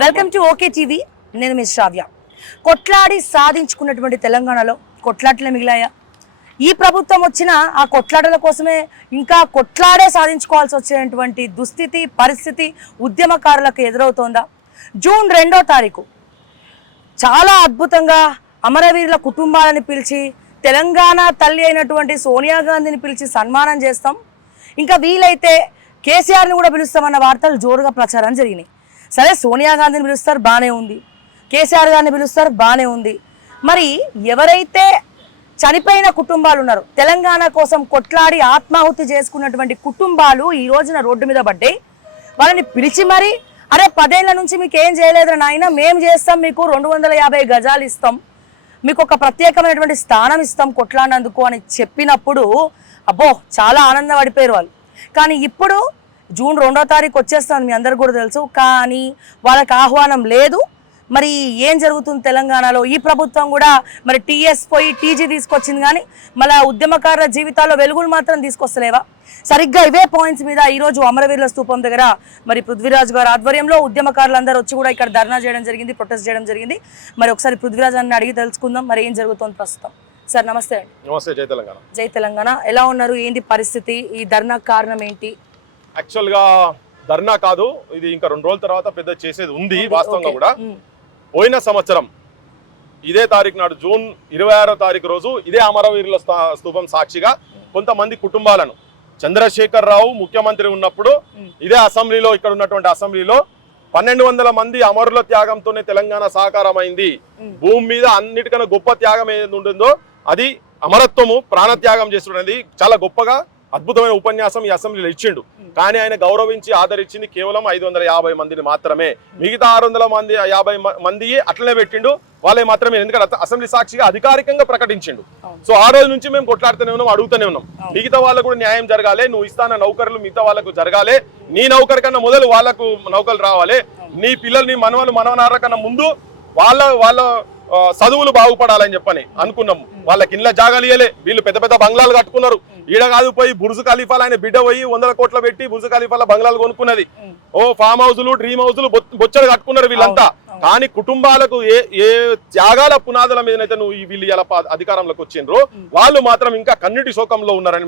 Welcome to okay TV. నేను miss శ్రావ్య. కొట్లాడి సాధించుకున్నటువంటి తెలంగాణలో కొట్లాటలే మిగిలాయా? ఈ ప్రభుత్వం వచ్చిన ఆ కొట్లాటల కోసమే ఇంకా కొట్లాడే సాధించుకోవాల్సి వచ్చేటువంటి దుస్థితి పరిస్థితి ఉద్యమకారులకు ఎదురవుతోందా? జూన్ 2వ తారీఖు చాలా అద్భుతంగా అమరవీరుల కుటుంబాలను పిలిచి తెలంగాణ తల్లి అయినటువంటి సోనియా గాంధీని పిలిచి సన్మానం చేస్తాం, ఇంకా వీలైతే కేసీఆర్ని కూడా పిలుస్తామన్న వార్తలు జోరుగా ప్రచారం జరిగినాయి. సరే, సోనియా గాంధీని పిలుస్తారు బాగానే ఉంది, కేసీఆర్ గారిని పిలుస్తారు బాగానే ఉంది. మరి ఎవరైతే చనిపోయిన కుటుంబాలు ఉన్నారో, తెలంగాణ కోసం కొట్లాడి ఆత్మాహుతి చేసుకున్నటువంటి కుటుంబాలు ఈ రోజున రోడ్డు మీద పడ్డాయి. వాళ్ళని పిలిచి మరి అరే 10 ఏళ్ల నుంచి మీకు ఏం చేయలేదు నాయన, మేము చేస్తాం, మీకు 250 గజాలు ఇస్తాం, మీకు ఒక ప్రత్యేకమైనటువంటి స్థానం ఇస్తాం కొట్లాడినందుకు అని చెప్పినప్పుడు అబ్బో చాలా ఆనందపడిపోయారు వాళ్ళు. కానీ ఇప్పుడు జూన్ 2వ తారీఖు వచ్చేస్తుంది, మీ అందరికి కూడా తెలుసు, కానీ వాళ్ళకి ఆహ్వానం లేదు. మరి ఏం జరుగుతుంది తెలంగాణలో? ఈ ప్రభుత్వం కూడా మరి టీఎస్ పోయి టీజీ తీసుకొచ్చింది, కానీ మళ్ళీ ఉద్యమకారుల జీవితాల్లో వెలుగులు మాత్రం తీసుకొస్తలేవా? సరిగ్గా ఇవే పాయింట్స్ మీద ఈరోజు అమరవీరుల స్తూపం దగ్గర మరి పృథ్వీరాజ్ గారి ఆధ్వర్యంలో ఉద్యమకారులందరూ వచ్చి కూడా ఇక్కడ ధర్నా చేయడం జరిగింది, ప్రొటెస్ట్ చేయడం జరిగింది. మరి ఒకసారి పృథ్వీరాజ్ అన్న అడిగి తెలుసుకుందాం మరి ఏం జరుగుతుంది ప్రస్తుతం. సార్ నమస్తే అండి. నమస్తే. జై తెలంగాణ. జై తెలంగాణ. ఎలా ఉన్నారు? ఏంటి పరిస్థితి? ఈ ధర్నా కారణం ఏంటి? యాక్చువల్గా ధర్నా కాదు, ఇది ఇంకా 2 రోజుల తర్వాత పెద్ద చేసేది ఉంది. వాస్తవంగా కూడా పోయిన సంవత్సరం ఇదే తారీఖు నాడు జూన్ 26వ తారీఖు రోజు ఇదే అమరవీరుల స్తూపం సాక్షిగా కొంతమంది కుటుంబాలను చంద్రశేఖర్ రావు ముఖ్యమంత్రి ఉన్నప్పుడు ఇదే అసెంబ్లీలో, ఇక్కడ ఉన్నటువంటి అసెంబ్లీలో 1200 మంది అమరుల త్యాగంతోనే తెలంగాణ సాకారమైంది. భూమి మీద అన్నిటికన్నా గొప్ప త్యాగం ఏది ఉంటుందో అది అమరత్వము, ప్రాణత్యాగం చేస్తున్నది. చాలా గొప్పగా అద్భుతమైన ఉపన్యాసం ఈ అసెంబ్లీలో ఇచ్చిండు. కానీ ఆయన గౌరవించి ఆదరించింది కేవలం 550 మందిని మాత్రమే. మిగతా 650 మంది అట్లనే పెట్టిండు, వాళ్ళే మాత్రమే. ఎందుకంటే అసెంబ్లీ సాక్షిగా అధికారికంగా ప్రకటించిండు. సో ఆ రోజు నుంచి మేము కొట్లాడుతూనే ఉన్నాం, అడుగుతూనే ఉన్నాం, మిగతా వాళ్ళకు కూడా న్యాయం జరగాలి, నువ్వు ఇస్తాన నౌకర్లు మిగతా వాళ్ళకు జరగాలి, నీ నౌకర్ కన్నా మొదలు వాళ్ళకు నౌకర్లు రావాలి, నీ పిల్లలు నీ మనవలు మనవనార కన్నా ముందు వాళ్ళ చదువులు బాగుపడాలని చెప్పని అనుకున్నాము. వాళ్ళకి ఇళ్ళ జాగాలు ఇయ్యలే, వీళ్ళు పెద్ద పెద్ద బంగ్లాలు కట్టుకున్నారు. ఈడ కాదు పోయి బుర్జు ఖలీఫాలు ఆయన బిడ్డ పోయి 100 కోట్లు పెట్టి బుర్జు ఖలీఫాల బంగ్లాలు కొనుక్కున్నది. ఓ ఫామ్ హౌజులు డ్రీమ్ హౌజులు బొచ్చలు కట్టుకున్నారు వీళ్ళంతా. కానీ కుటుంబాలకు ఏ త్యాగాల పునాదుల మీదనైతే నువ్వు వీళ్ళు ఇలా అధికారంలోకి వచ్చిండ్రు, వాళ్ళు మాత్రం ఇంకా కన్నీటి శోకంలో ఉన్నారని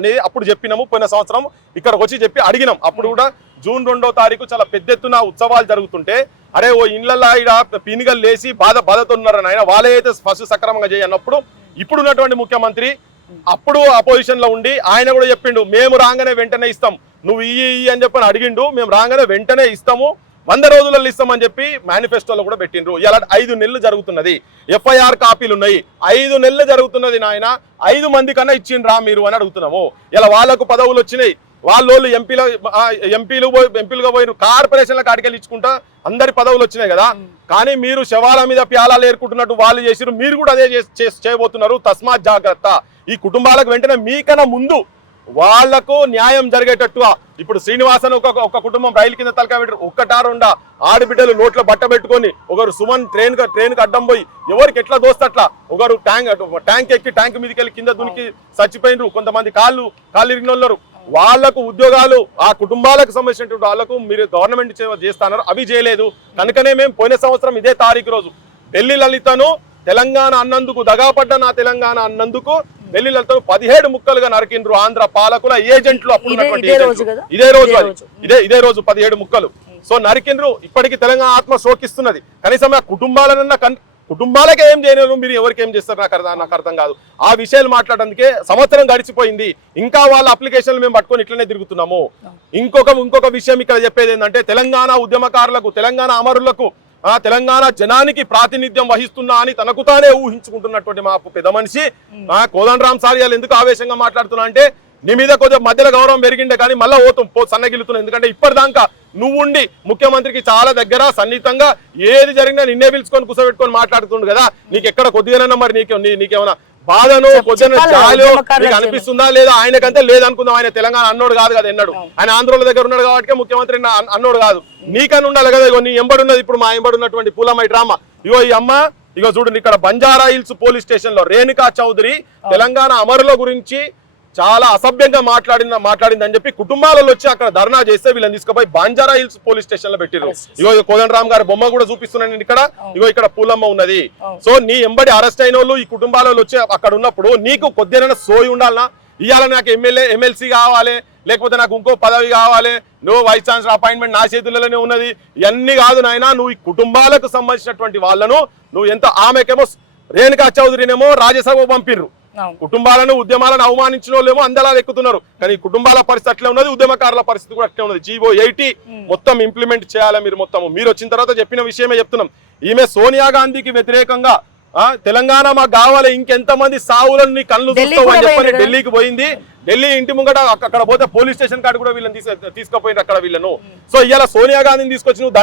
అనేది అప్పుడు చెప్పినాము. పోయిన సంవత్సరం ఇక్కడికి వచ్చి చెప్పి అడిగినాం. అప్పుడు కూడా జూన్ 2వ తారీఖు చాలా పెద్ద ఎత్తున ఉత్సవాలు జరుగుతుంటే, అరే ఓ ఇళ్లలో ఇక్కడ పినిగలు లేసి బాధతో ఉన్నారని ఆయన, వాళ్ళే అయితే ఫస్ట్ సక్రమంగా చేయన్నప్పుడు ఇప్పుడున్నటువంటి ముఖ్యమంత్రి అప్పుడు అపోజిషన్ లో ఉండి ఆయన కూడా చెప్పిండు, మేము రాగానే వెంటనే ఇస్తాం, నువ్వు ఇయ్యి అని చెప్పని అడిగిండు, మేము రాగానే వెంటనే ఇస్తాము, 100 రోజులలో ఇస్తామని చెప్పి మేనిఫెస్టోలో కూడా పెట్టిండ్రు. ఇలా 5 నెలలు జరుగుతున్నది, FIR కాపీలు ఉన్నాయి, 5 నెలలు జరుగుతున్నది నాయన, 5 మంది కన్నా ఇచ్చిండ్రా మీరు అని అడుగుతున్నాము. ఇలా వాళ్ళకు పదవులు వచ్చినాయి, వాళ్ళు ఎంపీలుగా పోయిన కార్పొరేషన్ల కాడికెళ్ళి ఇచ్చుకుంటా అందరి పదవులు వచ్చినాయి కదా. కానీ మీరు శవాల మీద ప్యాలాలు ఏరుకుంటున్నట్టు వాళ్ళు చేసిరు, మీరు కూడా అదే చేయబోతున్నారు. తస్మాత్ జాగ్రత్త. ఈ కుటుంబాలకు వెంటనే మీకన్నా ముందు వాళ్లకు న్యాయం జరిగేటట్టుగా ఇప్పుడు శ్రీనివాసన్ ఒక కుటుంబం రైలు కింద తలకా పెట్టారు. 1-2 ఆడబిడ్డలు నోట్లో బట్ట పెట్టుకొని, ఒకరు సుమన్ ట్రైన్ కి అడ్డం పోయి ఎవరికి ఎట్లా దోస్తట్లా, ఒకరు ట్యాంక్ ఎక్కి ట్యాంక్ మీదకి వెళ్ళి కింద దునికి చచ్చిపోయినరు, కొంతమంది కాళ్ళు ఇరిగినోళ్ళరు. వాళ్లకు ఉద్యోగాలు ఆ కుటుంబాలకు సంబంధించినటువంటి వాళ్లకు మీరు గవర్నమెంట్ చేస్తున్నారు, అవి చేయలేదు. కనుకనే మేము పోయిన సంవత్సరం ఇదే తారీఖు రోజు ఢిల్లీ లలితను తెలంగాణ అన్నందుకు, దగాపడ్డ నా తెలంగాణ అన్నందుకు ఢిల్లీ లలితను 17 ముక్కలుగా నరికిండ్రు ఆంధ్ర పాలకుల ఏజెంట్లు. అప్పుడు ఇదే రోజు 17 ముక్కలు సో నరికిండ్రు. ఇప్పటికీ తెలంగాణ ఆత్మ శోకిస్తున్నది. కనీసం ఆ కుటుంబాలకే ఏం చేయలేరు, మీరు ఎవరికి ఏం చేస్తారు నాకు అర్థం కాదు. ఆ విషయాలు మాట్లాడడానికి సంవత్సరం గడిచిపోయింది, ఇంకా వాళ్ళ అప్లికేషన్లు మేము పట్టుకొని ఇట్లనే తిరుగుతున్నాము. ఇంకొక విషయం ఇక్కడ చెప్పేది ఏంటంటే, తెలంగాణ ఉద్యమకారులకు, తెలంగాణ అమరులకు, తెలంగాణ జనానికి ప్రాతినిధ్యం వహిస్తున్నా అని తనకు తానే ఊహించుకుంటున్నటువంటి మా పెద్ద మనిషి కోదండరామ్ సార్యాలు ఎందుకు ఆవేశంగా మాట్లాడుతున్నా అంటే, నీ మీద కొంచెం మధ్యలో గౌరవం పెరిగిండే కానీ మళ్ళీ సన్నగిలుతున్నావు. ఎందుకంటే ఇప్పటిదాకా నువ్వుండి ముఖ్యమంత్రికి చాలా దగ్గర సన్నిహితంగా ఏది జరిగినా నిన్నే పిలుచుకొని కూర్చోబెట్టుకొని మాట్లాడుతుండు కదా. నీకు ఎక్కడ కొద్దిగానన్నా మరి నీకేమన్నా బాధను కొద్దిగా జాలో నీకు అనిపిస్తుందా లేదా? ఆయనకంటే లేదనుకుందాం, ఆయన తెలంగాణ అన్నోడు కాదు కదా, ఎన్నాడు ఆయన ఆంధ్రోల దగ్గర ఉన్నాడు కాబట్టి ముఖ్యమంత్రి అన్నోడు కాదు. నీకని ఉండాలి కదా. ఇగో నీ ఎంబడున్నది ఇప్పుడు మా ఎంబడున్నటువంటి పూలమై డ్రామా. ఇగో ఈ అమ్మ ఇగో చూడండి, ఇక్కడ బంజారా హిల్స్ పోలీస్ స్టేషన్ లో రేణుకా చౌదరి తెలంగాణ అమరుల గురించి చాలా అసభ్యంగా మాట్లాడిందని చెప్పి కుటుంబాలలో వచ్చి అక్కడ ధర్నా చేస్తే వీళ్ళని తీసుకుపోయి బంజారా హిల్స్ పోలీస్ స్టేషన్ లో పెట్టిరు. ఇగో కోదండరామ్ గారి బొమ్మ కూడా చూపిస్తున్నాను ఇక్కడ. ఇగో ఇక్కడ పూలమ్మ ఉన్నది. సో నీ ఎంబడి అరెస్ట్ అయిన వాళ్ళు ఈ కుటుంబాలలో వచ్చి అక్కడ ఉన్నప్పుడు నీకు కొద్దిగా సోయి ఉండాలనా? ఇవాళ నాకు ఎమ్మెల్సీ కావాలి, లేకపోతే నాకు ఇంకో పదవి కావాలి, నువ్వు వైస్ ఛాన్సలర్ అపాయింట్మెంట్ నా చేతుల్లోనే ఉన్నది, ఇవన్నీ కాదు నాయన. నువ్వు ఈ కుటుంబాలకు సంబంధించినటువంటి వాళ్ళను నువ్వు ఎంత, ఆమెకేమో రేణుకా చౌదరినేమో రాజ్యసభ పంపిర్రు, కుటుంబాలను ఉద్యమాలను అవమానించిన వాళ్ళేమో అందలా ఎక్కుతున్నారు. కానీ కుటుంబాల పరిస్థితి అట్లే ఉన్నది, ఉద్యమకారుల పరిస్థితి కూడా అట్లే ఉన్నది. జీవో 80 మొత్తం ఇంప్లిమెంట్ చేయాలి మీరు వచ్చిన తర్వాత చెప్పిన విషయమే చెప్తున్నాం. ఈమె సోనియా గాంధీకి వ్యతిరేకంగా తెలంగాణ మాకు కావాలి, ఇంకెంతమంది సావులను నీ కళ్ళు చూస్తావని చెప్పని ఢిల్లీకి పోయింది. ఢిల్లీ ఇంటి ముంగట అక్కడ పోతే పోలీస్ స్టేషన్ కాడ కూడా వీళ్ళని తీసుకుపోయింది అక్కడ వీళ్ళను. సో ఇవాళ సోనియా గాంధీని తీసుకొచ్చి నువ్వు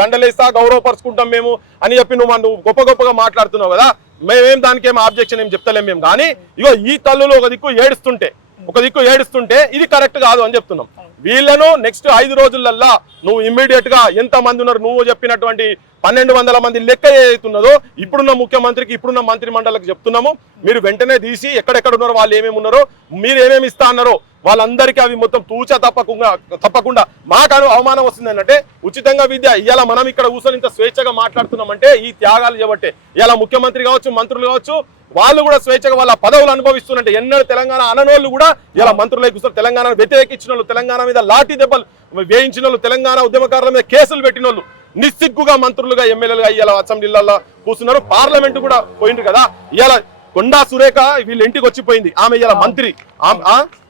దండలేస్తా గౌరవపరుచుకుంటాం మేము అని చెప్పి నువ్వు గొప్పగా మాట్లాడుతున్నావు కదా. మేమేం దానికి ఏం ఆబ్జెక్షన్ ఏం చెప్తలేం మేము. కానీ ఇగో ఈ తల్లులు ఒక దిక్కు ఏడుస్తుంటే ఇది కరెక్ట్ కాదు అని చెప్తున్నాం. వీళ్ళను నెక్స్ట్ 5 రోజులల్లా నువ్వు ఇమ్మీడియట్ గా ఎంత మంది ఉన్నారు, నువ్వు చెప్పినటువంటి 1200 మంది లెక్క ఏదైతున్నదో ఇప్పుడున్న ముఖ్యమంత్రికి ఇప్పుడున్న మంత్రి మండలికి చెప్తున్నాము, మీరు వెంటనే తీసి ఎక్కడెక్కడ ఉన్నారో వాళ్ళు ఏమేమి ఉన్నారో మీరు ఏమేమి ఇస్తా అన్నారో వాళ్ళందరికీ అవి మొత్తం తూచా తప్పకుండా మాకు అవమానం వస్తుంది అంటే ఉచితంగా విద్య. ఇవాళ మనం ఇక్కడ కూర్చొని ఇంత స్వేచ్ఛగా మాట్లాడుతున్నామంటే ఈ త్యాగాలు చేయబట్టే. ఇవాళ ముఖ్యమంత్రి కావచ్చు, మంత్రులు కావచ్చు, వాళ్ళు కూడా స్వేచ్ఛగా వాళ్ళ పదవులు అనుభవిస్తున్నట్టు. ఎన్నడూ తెలంగాణ అననోళ్ళు కూడా ఇలా మంత్రులు కూర్చొని తెలంగాణ వ్యతిరేకించిన వాళ్ళు, తెలంగాణ మీద లాఠీ దెబ్బలు వేయించిన వాళ్ళు, తెలంగాణ ఉద్యమకారుల మీద కేసులు పెట్టిన వాళ్ళు నిస్సిగ్గుగా మంత్రులుగా ఎమ్మెల్యేలుగా ఇలా అసెంబ్లీలలో కూర్చున్నారు. పార్లమెంట్ కూడా పోయిండ్రు కదా. ఇలా కొండా సురేఖ వీళ్ళ ఇంటికి వచ్చిపోయింది. ఆమె ఇలా మంత్రి,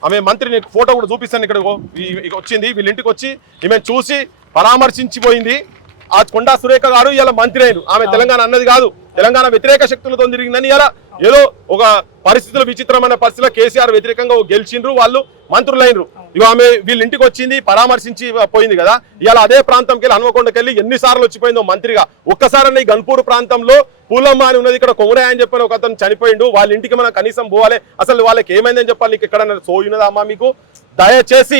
ఆమె మంత్రి నీకు ఫోటో కూడా చూపిస్తాను. ఇక్కడ వచ్చింది వీళ్ళ ఇంటికి వచ్చి ఈమె చూసి పరామర్శించిపోయింది. ఆ కొండా సురేఖ గారు ఇలా మంత్రి అయిన ఆమె తెలంగాణ అన్నది కాదు, తెలంగాణ వ్యతిరేక శక్తులతో తిరిగిందని ఇలా ఏదో ఒక పరిస్థితులు విచిత్రమైన పరిస్థితిలో కేసీఆర్ వ్యతిరేకంగా గెలిచిండ్రు, వాళ్ళు మంత్రులైనరు. ఇక ఆమె వీళ్ళ ఇంటికి వచ్చింది, పరామర్శించి పోయింది కదా. ఇలా అదే ప్రాంతంకి వెళ్ళి హన్మకొండకి వెళ్ళి ఎన్నిసార్లు వచ్చిపోయిందో మంత్రిగా. ఒక్కసారి ఈ గన్పూర్ ప్రాంతంలో పూలమ్మ అని ఉన్నది, ఇక్కడ కొమరే అని చెప్పని ఒక అతను చనిపోయిండు, వాళ్ళ ఇంటికి మనం కనీసం పోవాలి. అసలు వాళ్ళకి ఏమైందని చెప్పాలి, నీకు ఎక్కడ సోయినదా అమ్మా మీకు? దయచేసి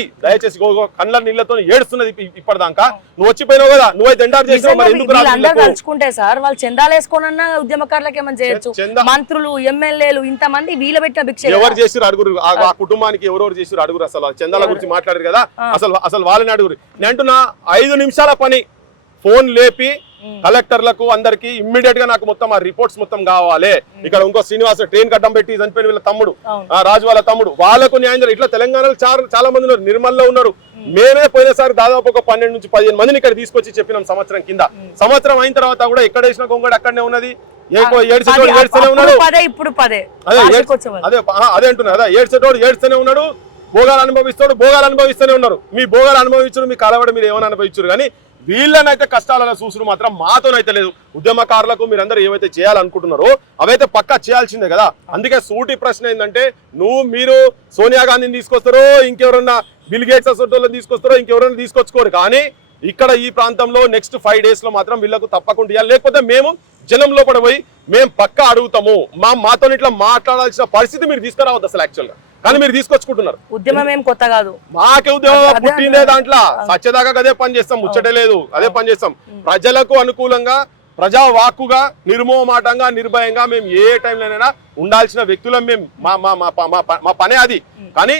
కళ్ళ నీళ్లతో ఏడుస్తున్నది ఇప్పటిదాకా. నువ్వు వచ్చిపోయినావు కదా, నువ్వైతే ఎండార్ చేసినావు. తలుచుకుంటే సార్ వాళ్ళు చందాలు వేసుకోనన్నా ఉద్యమకారులకు ఏమని చేయొచ్చు. మంత్రులు, ఎమ్మెల్యేలు ఇంతమంది వీళ్ళ పెట్టిన భిక్ష ఎవరు చేసిరు అడుగురు, ఆ కుటుంబానికి ఎవరెవరు చేసిరు అడుగురు. అసలు చందాల గురించి మాట్లాడారు కదా, అసలు వాళ్ళని అడుగురు. నేను అంటున్నా 5 నిమిషాల పని ఫోన్ లేపి కలెక్టర్లకు అందరికి ఇమ్మీడియట్ గా నాకు మొత్తం ఆ రిపోర్ట్స్ మొత్తం కావాలి. ఇక్కడ ఇంకో శ్రీనివాస ట్రైన్ కట్టం పెట్టి చనిపోయిన వీళ్ళ తమ్ముడు, రాజు వాళ్ళ తమ్ముడు, వాళ్ళకు న్యాయం చేయాలి. ఇట్లా తెలంగాణలో చాలా మంది ఉన్నారు, నిర్మల్లో ఉన్నారు. మేమే పోయినసారి దాదాపు ఒక 12 నుంచి 15 మందిని ఇక్కడ తీసుకొచ్చి చెప్పినాం సంవత్సరం కింద. సంవత్సరం అయిన తర్వాత కూడా ఎక్కడ వేసిన గొంగడు అక్కడనే ఉన్నది. ఏడ్చేటోడు ఉన్నాడు, అదే అంటున్నా కదా, ఏడ్చేటోడు ఏడ్స్తూనే ఉన్నాడు, భోగాలు అనుభవిస్తూనే ఉన్నారు. మీ భోగాలు అనుభవించరు, మీ కలవడం మీరు ఏమైనా అనుభవించరు. కానీ వీళ్ళనైతే కష్టాలలో చూసుడు మాత్రం మాతోనైతే లేదు. ఉద్యమకారులకు మీరందరూ ఏవైతే చేయాలనుకుంటున్నారో అవైతే పక్కా చేయాల్సిందే కదా. అందుకే సూటి ప్రశ్న ఏంటంటే, మీరు సోనియా గాంధీని తీసుకొస్తారో, ఇంకెవరన్నా బిల్ గేట్స్ అసోటోళ్ళని తీసుకొస్తారో, ఇంకెవరైనా తీసుకొచ్చుకోరు. కానీ ఇక్కడ ఈ ప్రాంతంలో నెక్స్ట్ 5 days లో మాత్రం వీళ్ళకు తప్పకుండా ఇవ్వాలి. లేకపోతే మేము జనంలో పడిపోయి మేము పక్కా అడుగుతాము. మాతో ఇట్లా మాట్లాడాల్సిన పరిస్థితి మీరు తీసుకురావద్దు అసలు యాక్చువల్గా. కానీ మీరు తీసుకొచ్చుకుంటున్నారు. ఉద్యమం ఏం కొత్త కాదు, మాకే ఉద్యమం పుట్టిందే దాంట్లో. సత్యదాకా అదే పని చేస్తాం, ముచ్చటే లేదు, అదే పని చేస్తాం. ప్రజలకు అనుకూలంగా, ప్రజా వాక్కుగా, నిర్మోహమాటంగా, నిర్భయంగా మేము ఏ టైంలోనైనా ఉండాల్సిన వ్యక్తులం మేము. మా పనే అది. కానీ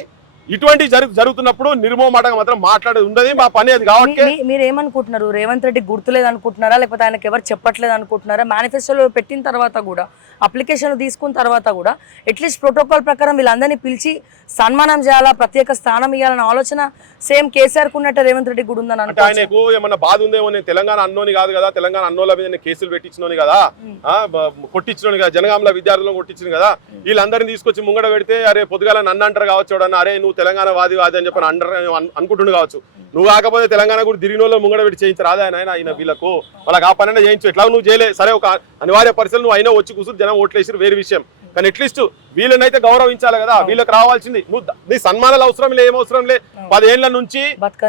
ఇటువంటి జరుగుతున్నప్పుడు నిర్మోహమాటంగా మాత్రం మాట్లాడేది ఉండదు, మా పని అది. కాబట్టి మీరు ఏమనుకుంటున్నారు, రేవంత్ రెడ్డి గుర్తులేదు అనుకుంటున్నారా, లేకపోతే ఆయనకు ఎవరు చెప్పట్లేదు అనుకుంటున్నారా? మేనిఫెస్టోలో పెట్టిన తర్వాత కూడా, అప్లికేషన్ తీసుకున్న తర్వాత కూడా అట్లీస్ట్ ప్రోటోకాల్ ప్రకారం వీళ్ళందరినీ పిలిచి సన్మానం చేయాలా, ప్రత్యేక స్థానం ఇవ్వాలన్న ఆలోచన సేమ్ కేసీఆర్ కు ఉన్నట్టు రేవంత్ రెడ్డి కూడా ఉందని అంటే ఆయనకు ఏమన్నా బాధ ఉందేమో. నేను తెలంగాణ అన్నోని కాదు కదా, తెలంగాణ అన్నోళ్ళ మీద కేసులు పెట్టించినోని కదా, కొట్టించినోని కదా, జనగాంల విద్యార్థులను కొట్టించిన కదా. వీళ్ళందరినీ తీసుకొచ్చి ముంగడ పెడితే అరే పొద్దుగాల నన్ను అంటారు కావచ్చు, అరే నువ్వు తెలంగాణ వాది అని చెప్పని అనుకుంటుండు కావచ్చు. నువ్వు కాకపోతే తెలంగాణ కూడా తిరిగిన వాళ్ళు ముంగడ పెట్టి చేయించరు అదే ఆయన వీళ్ళకు. వాళ్ళకి ఆ పనైనా చేయించు. ఎట్లా నువ్వు చేయలే సరే, ఒక అనివార్య పరిస్థితులు నువ్వు అయినా వచ్చి కూర్చుని జనం ఓట్లేసారు వేరే విషయం. కానీ అట్లీస్ట్ వీళ్ళనైతే గౌరవించాలి కదా. వీళ్ళకి రావాల్సింది నువ్వు నీ సన్మానాలు అవసరం లే, ఏం అవసరం లే. 10 ఏళ్ల నుంచి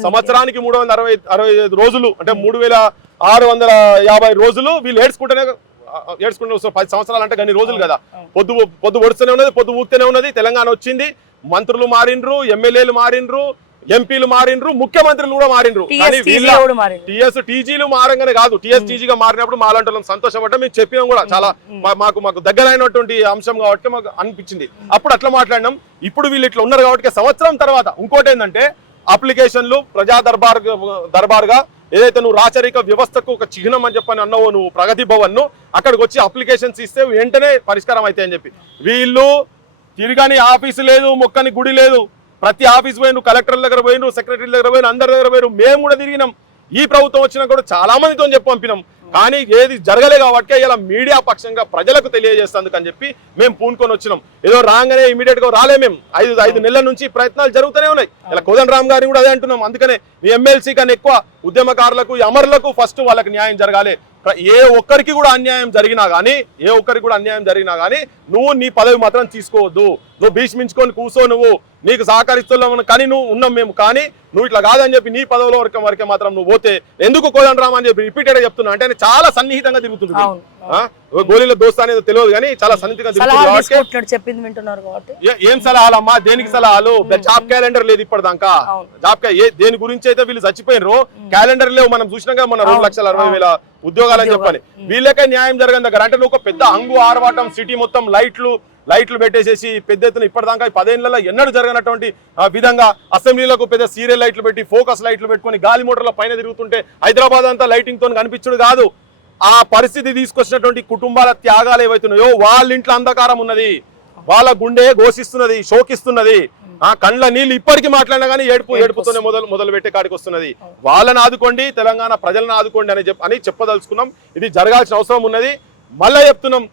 సంవత్సరానికి 365 రోజులు అంటే 3650 రోజులు వీళ్ళు ఏడ్చుకుంటూనే 10 సంవత్సరాలు అంటే కానీ రోజులు కదా. పొద్దు పొడుస్తూనే ఉన్నది, పొద్దు ఊస్తూనే ఉన్నది. తెలంగాణ వచ్చింది, మంత్రులు మారిండ్రు, ఎమ్మెల్యేలు మారిండ్రు, ఎంపీలు మారిండ్రు, ముఖ్యమంత్రులు కూడా మారిండ్రు. కానీ టీజీలు మారంగానే కాదు, టీజీగా మారినప్పుడు మాలాంటి వాళ్ళని సంతోషపడ్డా మేము చెప్పినాం కూడా. చాలా మాకు దగ్గరైనటువంటి అంశం కాబట్టి మాకు అనిపించింది, అప్పుడు అట్లా మాట్లాడినాం. ఇప్పుడు వీళ్ళు ఇట్లా ఉన్నారు కాబట్టి సంవత్సరం తర్వాత ఇంకోటి ఏంటంటే అప్లికేషన్లు ప్రజా దర్బార్గా ఏదైతే నువ్వు రాచరిక వ్యవస్థకు ఒక చిహ్నం అని చెప్పని అన్నావో నువ్వు ప్రగతి భవన్ ను, అక్కడికి వచ్చి అప్లికేషన్స్ ఇస్తే వెంటనే పరిష్కారం అవుతాయి అని చెప్పి వీళ్ళు తిరగని ఆఫీసు లేదు, మొక్కని గుడి లేదు. ప్రతి ఆఫీస్ పోయి నువ్వు కలెక్టర్ దగ్గర పోయి నువ్వు సెక్రటరీ దగ్గర పోయి అందరి దగ్గర పోయి మేము కూడా తిరిగినాం. ఈ ప్రభుత్వం వచ్చినా కూడా చాలా మందితో చెప్పి పంపినాం. కానీ ఏది జరగలే కాబట్టి ఇలా మీడియా పక్షంగా ప్రజలకు తెలియజేస్తందుకు అని చెప్పి మేము పూనుకొని వచ్చినాం. ఏదో రాగానే ఇమీడియట్ గా రాలే. మేము ఐదు నెలల నుంచి ప్రయత్నాలు జరుగుతూనే ఉన్నాయి. ఇలా కోదండరామ్ గారిని కూడా అదే అంటున్నాం. అందుకనే ఈ ఎమ్మెల్సీ కన్నా ఎక్కువ ఉద్యమకారులకు, అమరులకు ఫస్ట్ వాళ్ళకి న్యాయం జరగాలి. ఏ ఒక్కరికి కూడా అన్యాయం జరిగినా కానీ నువ్వు నీ పదవి మాత్రం తీసుకోవద్దు. నువ్వు భీష్మించుకొని కూర్చో, నువ్వు నీకు సహకరిస్తున్నావు కానీ నువ్వు ఉన్నాం మేము, కానీ నువ్వు ఇట్లా కాదని చెప్పి నీ పదవుల వరకే మాత్రం నువ్వు పోతే ఎందుకు కోదండరామ్ అని చెప్పి రిపీటెడ్ గా చెప్తున్నా. అంటే చాలా సన్నిహితంగా తిరుగుతుంది. గోళీల దోస్తా అనేది తెలియదు కానీ చాలా సన్నిహితంగా తిరుగుతుంది. ఏం సలహాలమ్మా? దేనికి సలహాలు? జాబ్ క్యాలెండర్ లేదు ఇప్పటిదాకా. దేని గురించి అయితే వీళ్ళు చచ్చిపోయినారు, క్యాలెండర్ లేవు. మనం చూసినాక మన 2,60,000 ఉద్యోగాలని చెప్పాలి. వీళ్ళకే న్యాయం జరగని దగ్గర అంటే నువ్వు ఒక పెద్ద అంగు ఆర్వాటం సిటీ మొత్తం లైట్లు పెట్టేసేసి పెద్ద ఎత్తున ఇప్పటిదాకా 10 ఏళ్లలో ఎన్నడూ జరగనటువంటి విధంగా అసెంబ్లీలకు పెద్ద సీరియల్ లైట్లు పెట్టి ఫోకస్ లైట్లు పెట్టుకొని గాలి మోటార్ల పైన తిరుగుతుంటే హైదరాబాద్ అంతా లైటింగ్ తో కనిపించడు కాదు. ఆ పరిస్థితి తీసుకొచ్చినటువంటి కుటుంబాల త్యాగాలు ఏవైతున్నాయో వాళ్ళ ఇంట్లో అంధకారం ఉన్నది, వాళ్ళ గుండె ఘోషిస్తున్నది, శోకిస్తున్నది. ఆ కళ్ళ నీళ్ళు ఇప్పటికీ మాట్లాడినా కానీ ఏడుపుతోనే మొదలు పెట్టే కాడికి వస్తున్నది. వాళ్ళని ఆదుకోండి, తెలంగాణ ప్రజలను ఆదుకోండి అని చెప్పదలుచుకున్నాం. ఇది జరగాల్సిన అవసరం ఉన్నది. మళ్ళా చెప్తున్నాం,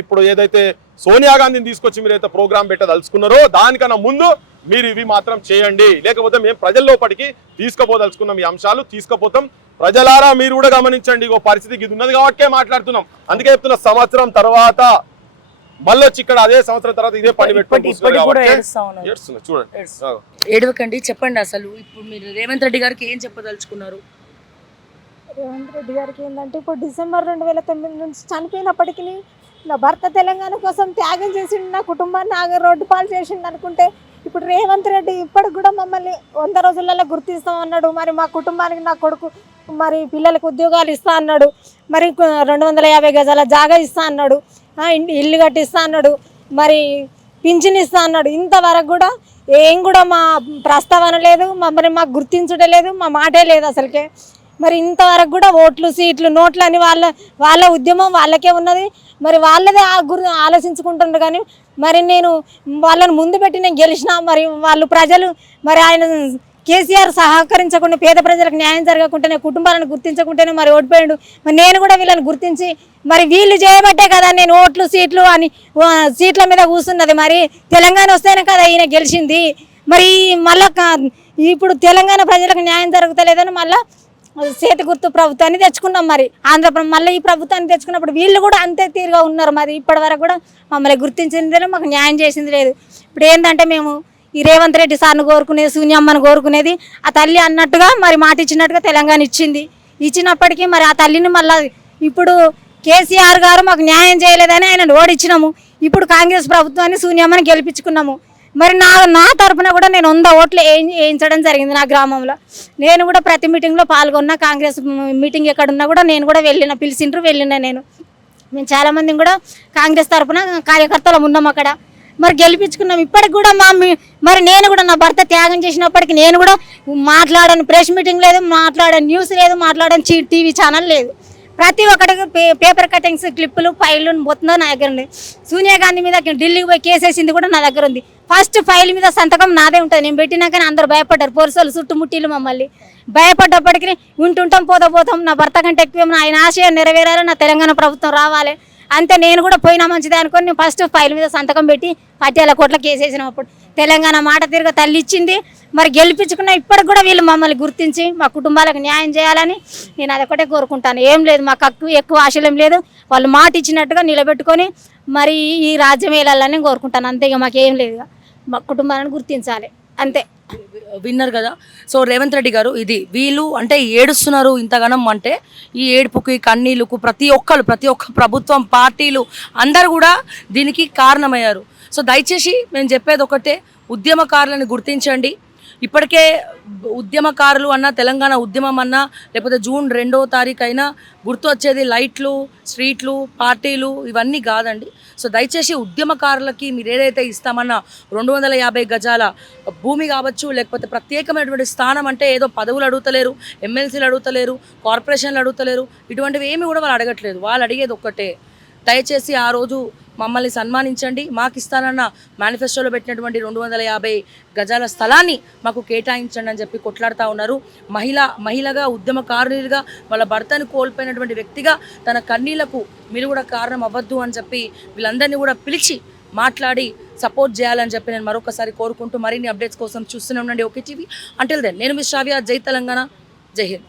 ఇప్పుడు ఏదైతే సోనియా గాంధీని తీసుకొచ్చి మీరైతే ప్రోగ్రాం పెట్టదలుచుకున్నారో దానికన్నా ముందు మీరు ఇవి మాత్రం చేయండి. లేకపోతే మేము ప్రజల్లోపటికి తీసుకుపోదలుచుకున్నాం. ఈ అంశాలు తీసుకుపోతాం. ప్రజలారా మీరు కూడా గమనించండి. ఇగో పరిస్థితికి ఇది ఉన్నది కాబట్టే మాట్లాడుతున్నాం. అందుకే చెప్తున్న సంవత్సరం తర్వాత మళ్ళీ వచ్చి ఇక్కడ అదే సంవత్సరం తర్వాత ఇదే పని పెట్టుకుంటున్నారు. చూడండి, ఏడవకండి, చెప్పండి. అసలు ఇప్పుడు మీరు రేవంత్ రెడ్డి గారికి ఏం చెప్పదలుచుకున్నారు? రేవంత్ రెడ్డి గారికి ఏంటంటే ఇప్పుడు డిసెంబర్ 2009 నుంచి చనిపోయినప్పటికీ నా భర్త తెలంగాణ కోసం త్యాగం చేసిండు, నా కుటుంబాన్ని రోడ్డు పాలు చేసిండు అనుకుంటే ఇప్పుడు రేవంత్ రెడ్డి ఇప్పటికి కూడా మమ్మల్ని 100 రోజులలో గుర్తిస్తాం అన్నాడు. మరి మా కుటుంబానికి, నా కొడుకు మరి పిల్లలకు ఉద్యోగాలు ఇస్తా అన్నాడు. మరి 250 గజాల జాగా ఇస్తా అన్నాడు, ఇల్లు కట్టిస్తా అన్నాడు, మరి పింఛన్ ఇస్తా అన్నాడు. ఇంతవరకు కూడా ఏం కూడా మా ప్రస్తావన లేదు, మరి మాకు గుర్తించడం లేదు, మా మాటే లేదు అసలుకే. మరి ఇంతవరకు కూడా ఓట్లు, సీట్లు, నోట్లు అని వాళ్ళ ఉద్యమం వాళ్ళకే ఉన్నది. మరి వాళ్ళదే ఆలోచించుకుంటుండ్రు. కానీ మరి నేను వాళ్ళని ముందు పెట్టి నేను గెలిచిన, మరి వాళ్ళు ప్రజలు మరి ఆయన కేసీఆర్ సహకరించకుండా, పేద ప్రజలకు న్యాయం జరగకుండానే, కుటుంబాలను గుర్తించకుండానే మరి ఓడిపోయాడు. మరి నేను కూడా వీళ్ళని గుర్తించి మరి వీళ్ళు చేయబట్టే కదా నేను ఓట్లు, సీట్లు అని సీట్ల మీద కూర్చున్నది. మరి తెలంగాణ వస్తేనే కదా ఈయన గెలిచింది. మరి మళ్ళా ఇప్పుడు తెలంగాణ ప్రజలకు న్యాయం జరుగుతలేదని మళ్ళీ చేతి గుర్తు ప్రభుత్వాన్ని తెచ్చుకున్నాం. మరి మళ్ళీ ఈ ప్రభుత్వాన్ని తెచ్చుకున్నప్పుడు వీళ్ళు కూడా అంతే తీరుగా ఉన్నారు. మరి ఇప్పటి వరకు కూడా మమ్మల్ని గుర్తించింది లేదు, మాకు న్యాయం చేసింది లేదు. ఇప్పుడు ఏంటంటే మేము ఈ రేవంత్ రెడ్డి సార్ను కోరుకునేది, సోనియమ్మను కోరుకునేది, ఆ తల్లి అన్నట్టుగా మరి మాట ఇచ్చినట్టుగా తెలంగాణ ఇచ్చినప్పటికీ మరి ఆ తల్లిని మళ్ళీ ఇప్పుడు కేసీఆర్ గారు మాకు న్యాయం చేయలేదని ఆయన ఓడిచ్చినాము. ఇప్పుడు కాంగ్రెస్ ప్రభుత్వాన్ని సోనియమ్మని గెలిపించుకున్నాము. మరి నా తరఫున కూడా నేను 100 ఓట్లు వేయించడం జరిగింది నా గ్రామంలో. నేను కూడా ప్రతి మీటింగ్లో పాల్గొన్నా. కాంగ్రెస్ మీటింగ్ ఎక్కడున్నా కూడా నేను కూడా పిలిచిండ్రు, వెళ్ళినా. మేము చాలామంది కూడా కాంగ్రెస్ తరఫున కార్యకర్తలు ఉన్నాం అక్కడ. మరి గెలిపించుకున్నాం. ఇప్పటికి కూడా మరి నేను కూడా నా భర్త త్యాగం చేసినప్పటికీ నేను కూడా మాట్లాడని ప్రెస్ మీటింగ్ లేదు, మాట్లాడని న్యూస్ లేదు, మాట్లాడని టీవీ ఛానల్ లేదు. ప్రతి ఒక్కటికి పేపర్ కటింగ్స్, క్లిప్పులు, ఫైళ్ళు మొత్తం నా దగ్గర ఉంది. సోనియా గాంధీ మీద ఢిల్లీకి పోయి కేసు వేసింది కూడా నా దగ్గర ఉంది. ఫస్ట్ ఫైల్ మీద సంతకం నాదే ఉంటుంది. నేను పెట్టినాకనే అందరూ భయపడ్డారు, పోలీసులు చుట్టుముట్టిలు మమ్మల్ని. భయపడ్డప్పటికీ ఉంటుంటాం, పోతాం. నా భర్త కంటే ఎక్కువ ఆయన ఆశయం నెరవేరాలి, నా తెలంగాణ ప్రభుత్వం రావాలి అంతే. నేను కూడా పోయినా మంచిదే అనుకొని నేను ఫస్ట్ ఫైల్ మీద సంతకం పెట్టి పట్యాల కోట్ల కేసు వేసినప్పుడు తెలంగాణ మాట తిరగ తల్లి ఇచ్చింది. మరి గెలిపించుకున్నా. ఇప్పటికి కూడా వీళ్ళు మమ్మల్ని గుర్తించి మా కుటుంబాలకు న్యాయం చేయాలని నేను అదొకటే కోరుకుంటాను. ఏం లేదు, మాకు ఎక్కువ ఆశయం లేదు. వాళ్ళు మాట ఇచ్చినట్టుగా నిలబెట్టుకొని మరి ఈ రాజ్యం వేయాలని కోరుకుంటాను. అంతే, ఇక మాకేం లేదు. మా కుటుంబాలను గుర్తించాలి అంతే. విన్నారు కదా. సో రేవంత్ రెడ్డి గారు, ఇది వీళ్ళు అంటే ఏడుస్తున్నారు ఇంతగానం అంటే ఈ ఏడుపుకి, కన్నీళ్ళకు ప్రతి ఒక్క ప్రభుత్వం, పార్టీలు అందరు కూడా దీనికి కారణమయ్యారు. సో దయచేసి మేము చెప్పేది ఒకటే, ఉద్యమకారులను గుర్తించండి. ఇప్పటికే ఉద్యమకారులు అన్నా తెలంగాణ ఉద్యమం అన్నా లేకపోతే జూన్ 2వ తారీఖు అయినా గుర్తు వచ్చేది లైట్లు, స్ట్రీట్లు, పార్టీలు ఇవన్నీ కాదండి. సో దయచేసి ఉద్యమకారులకి మీరు ఏదైతే ఇస్తామన్నా 250 గజాల భూమి కావచ్చు, లేకపోతే ప్రత్యేకమైనటువంటి స్థానం అంటే ఏదో పదవులు అడుగుతలేరు, ఎమ్మెల్సీలు అడుగుతలేరు, కార్పొరేషన్లు అడుగుతలేరు, ఇటువంటివి ఏమి కూడా వాళ్ళు అడగట్లేదు. వాళ్ళు అడిగేది ఒక్కటే, దయచేసి ఆ రోజు మమ్మల్ని సన్మానించండి, మాకు ఇస్తానన్న మేనిఫెస్టోలో పెట్టినటువంటి 250 గజాల స్థలాన్ని మాకు కేటాయించండి అని చెప్పి కొట్లాడుతూ ఉన్నారు. మహిళగా ఉద్యమకారునిగా వాళ్ళ భర్తను కోల్పోయినటువంటి వ్యక్తిగా తన కన్నీళ్లకు మీరు కూడా కారణం అవ్వద్దు అని చెప్పి వీళ్ళందరినీ కూడా పిలిచి మాట్లాడి సపోర్ట్ చేయాలని చెప్పి నేను మరొకసారి కోరుకుంటూ మరిన్ని అప్డేట్స్ కోసం చూస్తూనే ఉండండి ఓకే టీవీ. అంటిల్ దెన్ నేను మీ శ్రావ్య. జై తెలంగాణ, జై హింద్.